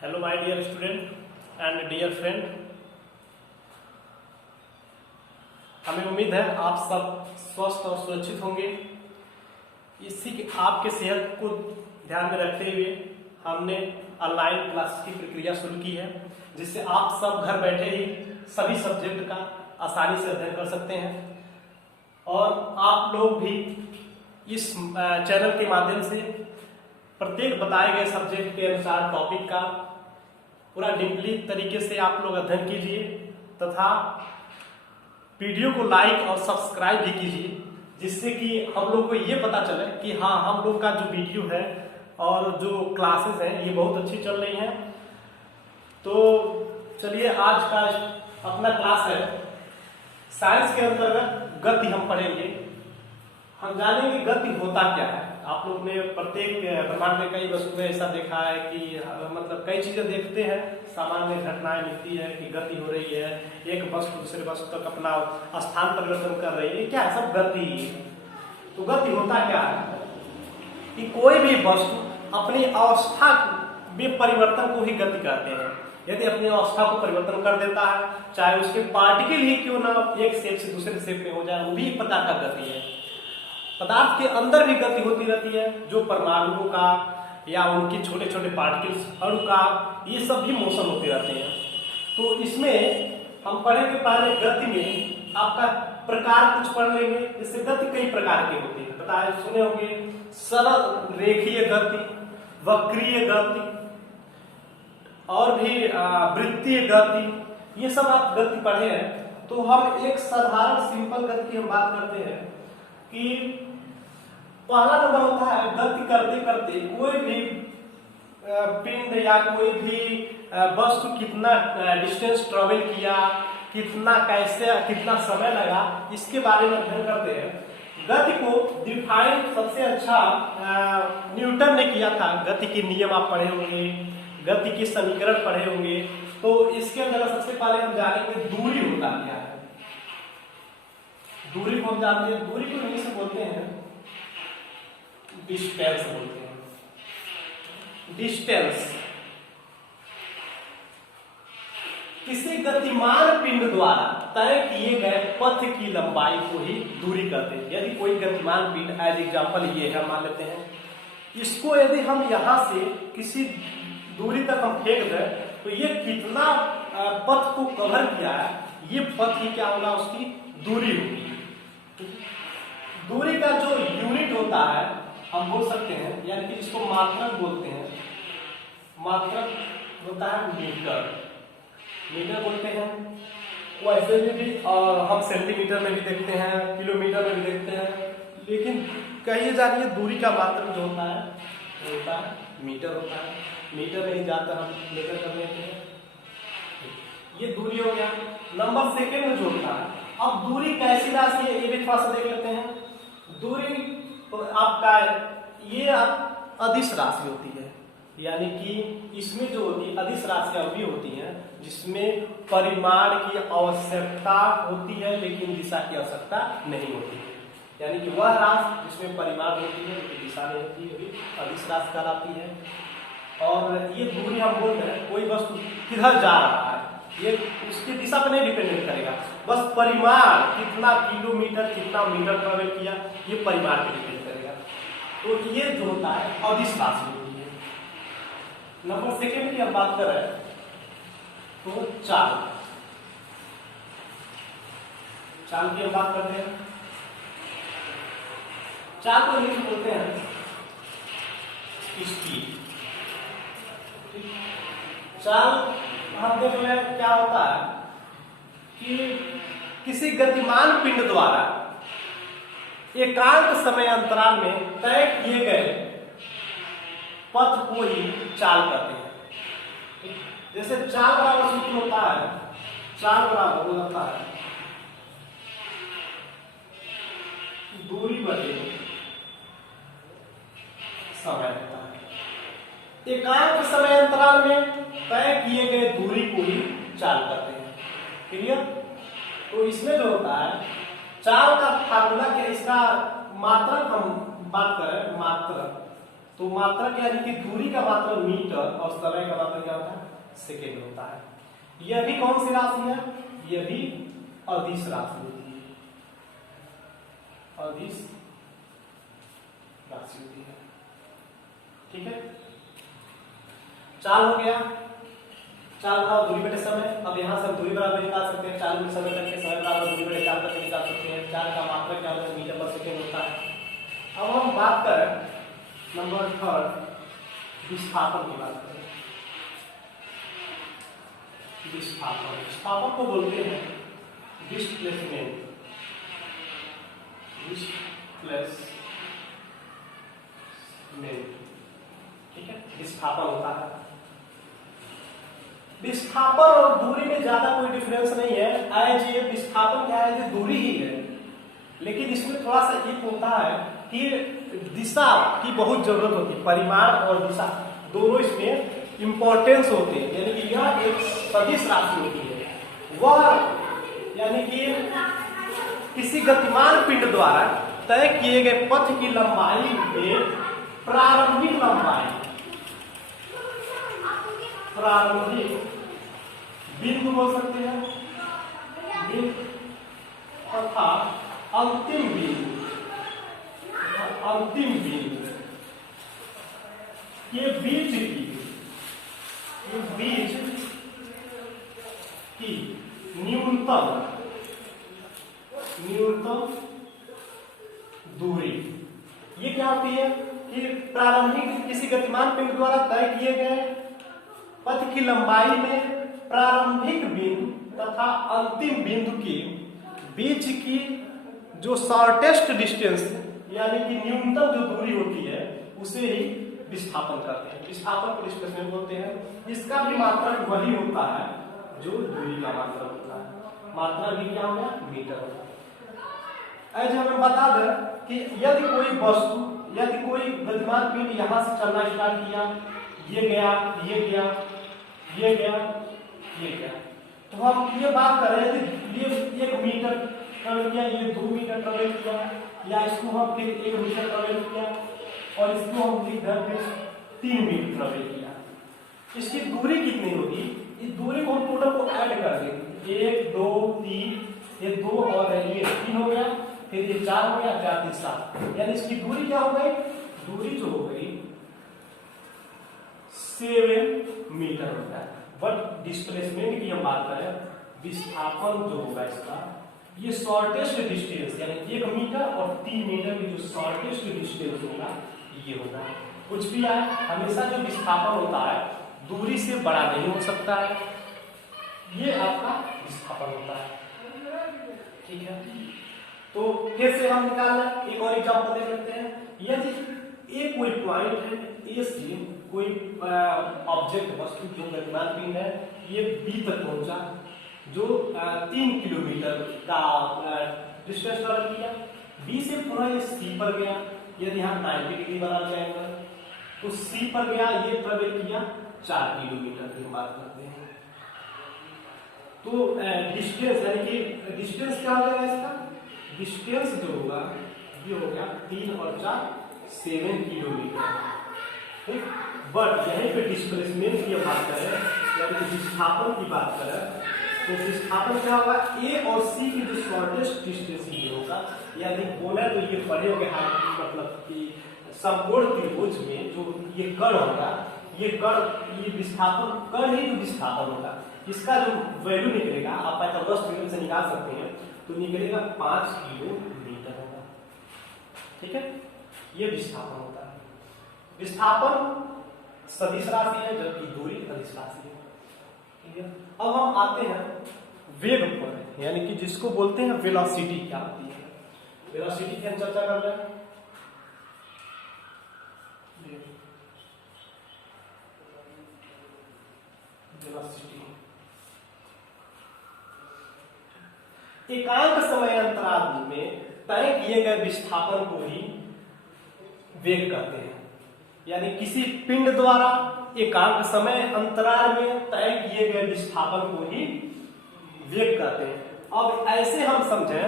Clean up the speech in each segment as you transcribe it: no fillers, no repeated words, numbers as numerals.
Hello my dear student and dear friend. हमें उम्मीद है आप सब स्वस्थ और सुरक्षित होंगे। इसी के आपके सेहत को ध्यान में रखते हुए हमने ऑनलाइन क्लास की प्रक्रिया शुरू की है, जिससे आप सब घर बैठे ही सभी सब्जेक्ट का आसानी से अध्ययन कर सकते हैं और आप लोग भी इस चैनल के माध्यम से प्रत्येक बताए गए सब्जेक्ट के अनुसार टॉपिक का पूरा डीपली तरीके से आप लोग अध्ययन कीजिए तथा वीडियो को लाइक और सब्सक्राइब भी कीजिए, जिससे कि हम लोग को ये पता चले कि हाँ, हम लोग का जो वीडियो है और जो क्लासेस हैं ये बहुत अच्छी चल रही हैं। तो चलिए, आज का अपना क्लास है साइंस के अंतर्गत गति हम पढ़ेंगे। हम जानेंगे गति होता क्या है। आप लोग ने प्रत्येक ब्रह्मांड में कई वस्तु में ऐसा देखा है कि मतलब कई चीजें देखते हैं, सामान्य घटनाएं मिलती है कि गति हो रही है, एक वस्तु दूसरे वस्तु तक अपना स्थान परिवर्तन कर रही है। क्या है? सब गति। तो गति होता क्या है कि कोई भी वस्तु अपनी अवस्था में परिवर्तन को ही गति कहते हैं। यदि अपनी अवस्था को परिवर्तन कर देता है, चाहे उसके पार्टिकल ही क्यों ना एक शेप से दूसरे शेप में हो जाए, वो भी एक प्रकार का गति है। पदार्थ के अंदर भी गति होती रहती है, जो परमाणुओं का या उनके छोटे छोटे पार्टिकल्स अणु का, ये सब भी मोशन होते रहते हैं। तो इसमें हम पढ़ेंगे पहले गति में आपका प्रकार कुछ पढ़ लेंगे। इससे गति कई प्रकार की होती है, बताए सुने होंगे। सरल रेखीय गति, वक्रीय गति और भी वृत्तीय गति, ये सब आप गति पढ़े हैं। तो हम एक साधारण सिंपल गति की हम बात करते हैं कि पहला नंबर होता है गति करते करते कोई भी पिंड या कोई भी वस्तु कितना डिस्टेंस ट्रेवल किया, कितना कैसे कितना समय लगा, इसके बारे में अध्ययन करते हैं। गति को डिफाइन सबसे अच्छा न्यूटन ने किया था। गति के नियम आप पढ़े होंगे, गति के समीकरण पढ़े होंगे। तो इसके अंदर सबसे पहले हम जानेंगे दूरी होता क्या है। दूरी को हम जानते हैं, दूरी को इंग्लिश में बोलते हैं डिस्टेंस बोलते हैं। डिस्टेंस किसी गतिमान पिंड द्वारा तय किए गए पथ की लंबाई को ही दूरी कहते हैं। यदि कोई गतिमान पिंड, एज एग्जांपल ये है, मान लेते हैं, इसको यदि हम यहां से किसी दूरी तक हम फेंक दें तो ये कितना पथ को कवर किया है, ये पथ ही क्या होगा, उसकी दूरी होगी। दूरी का जो यूनिट होता है हम बोल सकते हैं, यानी कि जिसको मात्रक बोलते हैं, मात्रक होता है मीटर। मीटर बोलते हैं। वैसे में भी हम सेंटीमीटर में भी देखते हैं, किलोमीटर में भी देखते हैं, लेकिन कहिए जानिए दूरी का मात्रक जो होता है वो होता है मीटर होता है। मीटर में ही जाकर हम मीटर कर लेते हैं। ये दूरी हो गया। नंबर सेकेंड में जो होता है, अब दूरी कैसी राशि है ये भी थोड़ा सा देख लेते हैं। दूरी तो आपका ये अदिश राशि होती है, यानी कि इसमें जो होती है अदिश राशियां भी होती हैं जिसमें परिमाण की आवश्यकता होती है लेकिन दिशा की आवश्यकता नहीं होती है। यानी कि वह राशि जिसमें परिमाण होती है लेकिन दिशा नहीं होती है, भी अदिश राशि कहलाती है। और ये दूरी हम बोल रहे हैं, कोई वस्तु किधर जा रहा है ये उसकी दिशा पर नहीं डिपेंडेंट करेगा, बस परिमाण कितना किलोमीटर कितना मीटर ट्रेवल किया, ये परिमाण पर डिपेंड करेगा। तो ये जो होता है अदिश राशि होती है। नंबर सेकेंड की हम बात कर रहे हैं तो चाल की हम बात करते हैं। चाल को इंग्लिश में बोलते हैं स्पीड। चाल हम देख लें क्या होता है कि किसी गतिमान पिंड द्वारा एकांत समय अंतराल में तय किए गए पथ को ही चाल कहते हैं। जैसे चाल बराबर सूत्र होता है, चाल बराबर हो जाता है दूरी बटे समय होता है। एकांत समय अंतराल में तय किए गए दूरी को ही चाल कहते हैं। क्लियर? तो इसमें जो होता है चाल का फार्मूला क्या, इसका मात्रक हम बात करें, मात्रक तो मात्रक यानी कि दूरी का मात्रक मीटर और समय का मात्रक क्या होता है? सेकेंड होता है। यह भी कौन सी राशि है? यह भी अदिश राशि होती है, अदिश राशि होती है। ठीक है, चाल हो गया, चाल का दूरी बटे समय। अब यहाँ से हम दूरी बराबर निकाल सकते हैं, चाल बटे समय करके समय बराबर दूरी बटे चाल करके निकाल सकते हैं। चाल का मात्रक क्या होता है? मीटर पर सेकेंड होता है। अब हम बात करें नंबर थर्ड, विस्थापन की बात करें। विस्थापन, विस्थापन को बोलते हैं डिस्प्लेसमेंट, डिस्प्लेसमेंट। ठीक है, विस्थापन होता है। विस्थापन और दूरी में ज्यादा कोई डिफरेंस नहीं है। आज ये विस्थापन क्या है? ये दूरी ही है, लेकिन इसमें थोड़ा सा एक होता है कि दिशा की बहुत जरूरत होती है। परिमाण और दिशा दोनों इसमें इंपॉर्टेंस होते हैं। यानी कि यह एक सदिश राशि होती है, वह यानी कि किसी गतिमान पिंड द्वारा तय किए गए पथ की लंबाई में प्रारंभिक लंबाई, प्रारंभिक बिंदु बोल सकते हैं, बिंदु तथा अंतिम बिंदु, अंतिम बिंदु के बीच की न्यूनतम दूरी। ये क्या होती है कि प्रारंभिक किसी गतिमान पिंड द्वारा तय किए गए पथ की लंबाई में प्रारंभिक बिंदु तथा अंतिम बिंदु के बीच की जो शॉर्टेस्ट डिस्टेंस यानी कि न्यूनतम जो दूरी होती है उसे ही विस्थापन करते हैं। विस्थापन को डिस्प्लेसमेंट बोलते हैं। इसका भी मात्रक वही होता है जो दूरी का मात्रक होता है। मात्रा भी क्या होगा? मीटर होगा। ऐसे हमें बता दें कि यदि कोई वस्तु, यदि कोई गतिमान पिंड यहां से चलना स्टार्ट किया, ये गया, ये गया, ये गया, ये गया, तो हम ये बात कर रहे थे ये 1 मीटर ट्रेवल किया, ये 2 मीटर ट्रेवल किया, या इसको हम फिर 1 मीटर ट्रेवल किया और इसको हम फिर 3 मीटर ट्रेवल किया। इसकी दूरी कितनी होगी? इस दूरी को हम टोटल को ऐड कर देंगे। 1 2 3, ये 2 और ये 3 हो गया, फिर ये 4 हो गया, 4 3 7, यानी इसकी दूरी क्या हो गई? दूरी जो हो गई 7 मीटर होता है। बट डिस्प्लेसमेंट की हम बात करें, विस्थापन जो होगा इसका, ये शॉर्टेस्ट डिस्टेंस यानी 1 मीटर और 3 मीटर की जो शॉर्टेस्ट डिस्टेंस होगा ये होगा। कुछ भी आए, हमेशा जो विस्थापन होता है दूरी से बड़ा नहीं हो सकता है, ये आपका विस्थापन होता है। ठीक है, तो फिर से हम निकालना एक और एग्जांपल दे सकते हैं। यदि एक कोई पॉइंट है, ए से कोई ऑब्जेक्ट वस्तु जो गतिमान पिंड है, ये बी तक पहुंचा, जो 3 किलोमीटर का डिस्टेंस कवर किया। बी से पुनः ये सी पर गया, यदि हम 90 डिग्री बना जाएंगे तो सी पर गया, ये ट्रेवल किया 4 किलोमीटर की बात करते हैं। तो डिस्टेंस यानी कि डिस्टेंस क्या हो जाएगा इसका? डिस्टेंस जो होगा ये हो गया 3 और 4 7 किलोमीटर। ठीक, बट यहीं पे डिस्प्लेसमेंट की बात करें यानी कि विस्थापन की बात करें तो विस्थापन क्या होगा? ए और सी की जो शॉर्टेस्ट डिस्टेंस ये होगा, यानी बोले तो ये पढ़े होंगे मतलब कि समकोण त्रिभुज में जो ये कण होगा, ये कण, ये विस्थापन कण ही तो विस्थापन होगा। इसका जो वैल्यू निकलेगा आप ऐसा से निकाल सकते हैं, तो निकलेगा 5 किलोमीटर होगा। ठीक है, ये विस्थापन होता है। विस्थापन सदिश राशि है जबकि दूरी अदिश राशि है। ठीक है, अब हम आते हैं वेग पर, यानी कि जिसको बोलते हैं वेलोसिटी क्या होती है। वेलोसिटी की हम चर्चा कर रहे हैं। वेलोसिटी एकांक समय अंतराल में तय किए गए विस्थापन को ही वेग कहते हैं। यानी किसी पिंड द्वारा एकांक समय अंतराल में तय किए गए विस्थापन को ही वेग कहते हैं। अब ऐसे हम समझें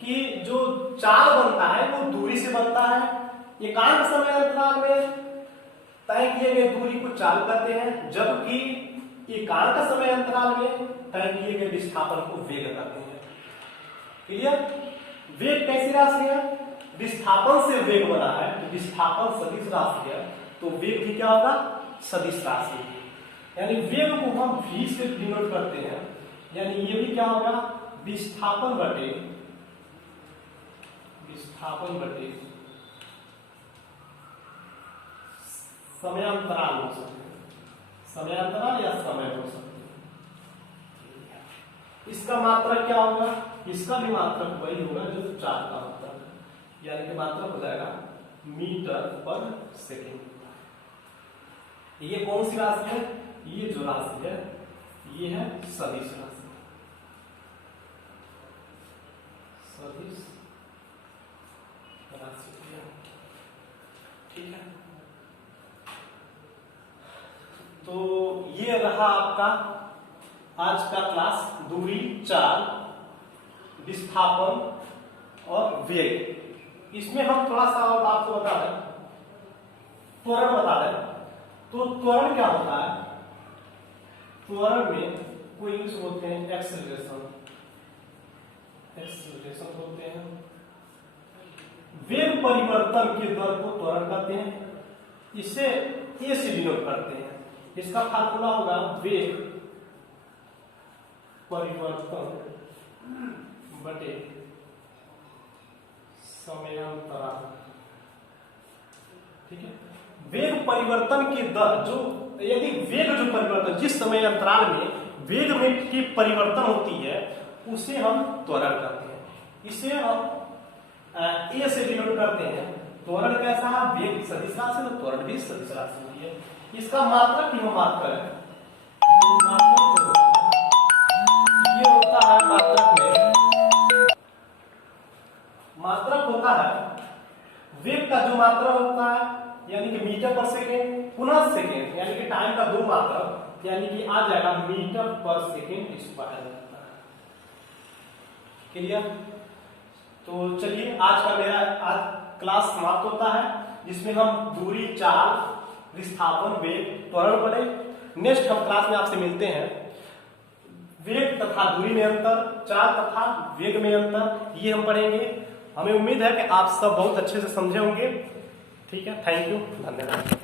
कि जो चाल बनता है वो दूरी से बनता है एकांक समय अंतराल में तय किए गए दूरी को चाल करते हैं, जबकि एकांक समय अंतराल में तय किए गए विस्थापन को वेग करते हैं। क्लियर? वेग कैसी राशि है? विस्थापन से वेग बना है, तो विस्थापन सदिश राशि है, तो वेग भी क्या होगा? सदिश राशि। यानी वेग को हम v से डिनोट करते हैं, यानी ये भी क्या होगा? विस्थापन बटे समयांतराल हो सकते हैं, समयांतराल या समय हो सकते हैं। इसका मात्रक क्या होगा? इसका भी मात्रक वही होगा जो 4 का होता है, यानी कि मात्रक हो जाएगा मीटर पर सेकेंड। ये कौन सी राशि है? ये जो राशि है ये है सदिश राशि, सदिश राशि। ठीक है, तो ये रहा आपका आज का क्लास, दूरी, चाल, विस्थापन और वेग। इसमें हम थोड़ा सा और आपको बता दें, त्वरण बता दें। तो त्वरण क्या होता है? त्वरण में कोई यूज होते हैं एक्सेलरेशन होते हैं। वेग परिवर्तन के दर को त्वरण कहते हैं, इसे ए से डिनोट करते हैं। इसका फार्मूला होगा वेग परिवर्तन बटे समयांतराल। ठीक है, वेग परिवर्तन की दर जो, यदि वेग जो परिवर्तन जिस समय अंतराल में वेग में की परिवर्तन होती है उसे हम त्वरण करते हैं। इसे हम ए से डिनोट करते हैं। त्वरण कैसा है? वेग सदिश राशि, तो त्वरण भी सदिश राशि होती है। इसका मात्रक की हम बात करें, ये होता है मात्रक में, मात्रक होता है वेग का जो मात्रा होता है, यानी कि मीटर पर सेकेंड पुनः सेकेंड, यानी कि टाइम का 2 मात्रक, यानी कि आ जाएगा मीटर पर सेकेंड स्क्वायर। क्लियर? तो चलिए आज का मेरा क्लास समाप्त होता है, जिसमें हम दूरी, चाल, विस्थापन, वेग, त्वरण पढ़े। नेक्स्ट हम क्लास में आपसे मिलते हैं। वेग तथा दूरी में अंतर, चाल तथा वेग में अंतर, ये हम पढ़ेंगे। हमें उम्मीद है कि आप सब बहुत अच्छे से समझे होंगे। ठीक है, थैंक यू, धन्यवाद।